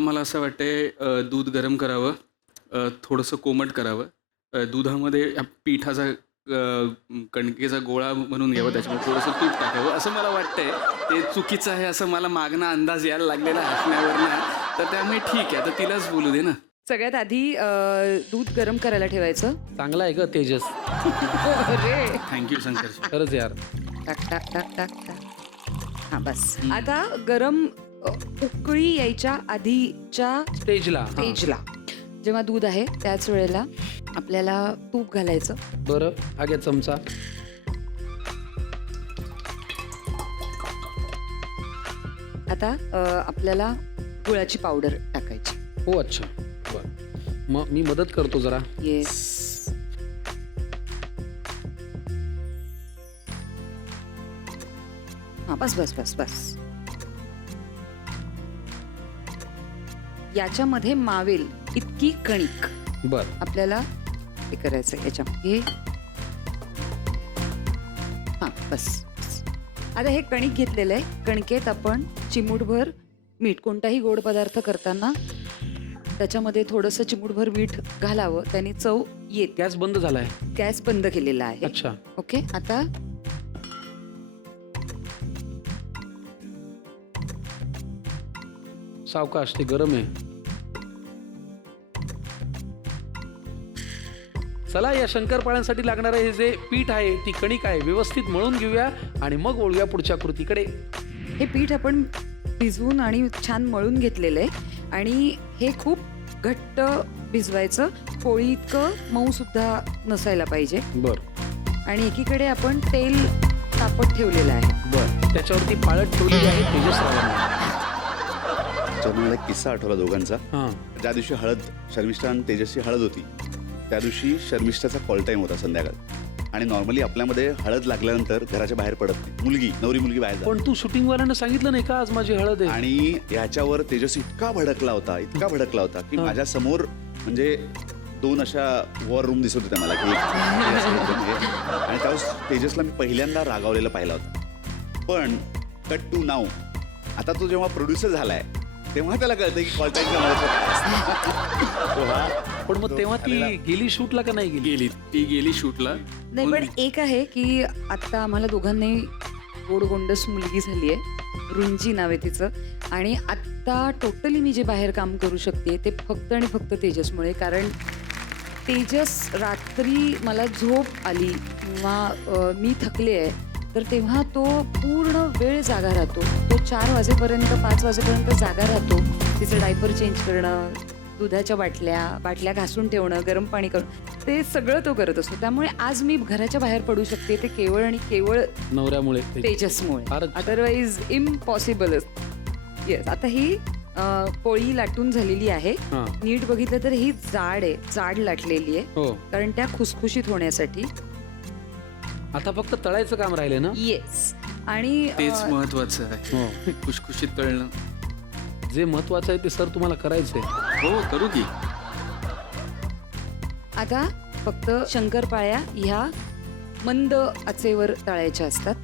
मला असं वाटतंय दूध गरम करावं, थोडंसं कोमट करावं, दुधामध्ये या पिठाचा कणकेचा गोळा बनवून घ्यावा, त्याच्यामध्ये थोडंसं तूप टाकावं असं मला वाटतंय. ते चुकीचं आहे असं मला मागनं अंदाज यायला लागलेला हसण्यावरनं. तर त्यामुळे ठीक आहे, तर तिलाच बोलू दे ना. सगळ्यात आधी दूध गरम करायला ठेवायचं. चांगला आहे ग तेजस. अरे थँक्यू संघर्ष. खरंच यार. टाक टाक टाक टाक टाक. हा बस. आता गरम उकळी यायच्या आधीच्या स्टेजला. स्टेजला जेव्हा दूध आहे त्याच वेळेला आपल्याला तूप घालायचं. बरं हा घ्या चमचा. आता आपल्याला गुळाची पावडर टाकायची. हो अच्छा. बरं मग मी मदत करतो जरा. येस. हा बस बस बस बस. याच्यामध्ये मावेल इतकी कणिक बरं आपल्याला हे करायचं याच्यामध्ये. हा बस. आता हे कणिक घेतलेलं आहे. कणकेत आपण चिमूटभर मीठ, कोणताही गोड पदार्थ करताना त्याच्यामध्ये थोडंसं चिमूटभर मीठ घालावं, त्याने चव येते. गॅस बंद झालाय. गॅस बंद केलेला आहे. अच्छा. ओके. आता सावकाश, ते गरम आहे. चला या शंकरपाळ्यांसाठी लागणारं हे जे पीठ आहे, ती कणिक आहे, व्यवस्थित मळून घेऊया आणि मग वळूया पुढच्या कृतीकडे. हे पीठ आपण भिजवून आणि छान मळून घेतलेलं आहे आणि हे खूप घट्ट भिजवायचं. पोळी इतकं मऊ सुद्धा नसायला पाहिजे. बर आणि एकीकडे आपण तेल तापत ठेवलेलं आहे. बर त्याच्यावरती पाळत ठेवलेली आहे तेजसरावांनी. त्याच्यावर मला एक किस्सा आठवला दोघांचा. हां ज्या दिवशी हळद, शर्मिष्ठा आणि तेजसची हळद होती, त्या दिवशी शर्मिष्ठाचा कॉल टाईम होता संध्याकाळ. आणि नॉर्मली आपल्यामध्ये हळद लागल्यानंतर घराच्या बाहेर पडत नाही, नवरी मुलगी बाहेर जाते. पण तू शूटिंगवाल्यांना सांगितलं नाही का आज माझी हळद आहे? आणि ह्याच्यावर तेजस इतका भडकला होता की माझ्या समोर म्हणजे 2 अशा वॉर रूम दिसत होत्या मला की आणि त्यावेळेस तेजसला मी पहिल्यांदा रागावलेला पाहिला होता. पण कट टू नाऊ, आता तो जेव्हा प्रोड्युसर झालाय तेव्हा त्याला कळतं की कॉल टाईम पण मग तेव्हा ती गेली शूटला का नाही गेली? ती गेली शूटला. नाही, पण एक आहे की आता आम्हाला दोघांनी गोड गोंडस मुलगी झाली आहे. रुंजी नाव आहे तिचं. आणि आत्ता टोटली मी जे बाहेर काम करू शकते ते फक्त आणि फक्त तेजसमुळे. कारण तेजस रात्री मला झोप आली किंवा मी थकले आहे तर तेव्हा तो पूर्ण वेळ जागा राहतो. तो 4 वाजेपर्यंत 5 वाजेपर्यंत जागा राहतो. तिचं डायपर चेंज करणं, दुधाच्या बाटल्या घासून ठेवणं, गरम पाणी करणं, ते सगळं तो करत असतो. त्यामुळे आज मी घराच्या बाहेर पडू शकते ते केवळ आणि केवळ नवऱ्यामुळे, तेजसमुळे. फारच. Otherwise impossible. येस. आता ही पोळी लाटून झालेली आहे. हां. नीट बघितलं तर ही जाड लाटलेली आहे, हो. कारण त्या खुसखुशीत होण्यासाठी. आता फक्त तळायचं काम राहिले ना? येस. आणि तेच महत्वाचं आहे, हो. खुशखुशीत तळणं. जे महत्वाचं आहे ते सर तुम्हाला करायचंय. हो करू की. आता फक्त शंकरपाळ्या ह्या मंद आचेवर तळायच्या असतात.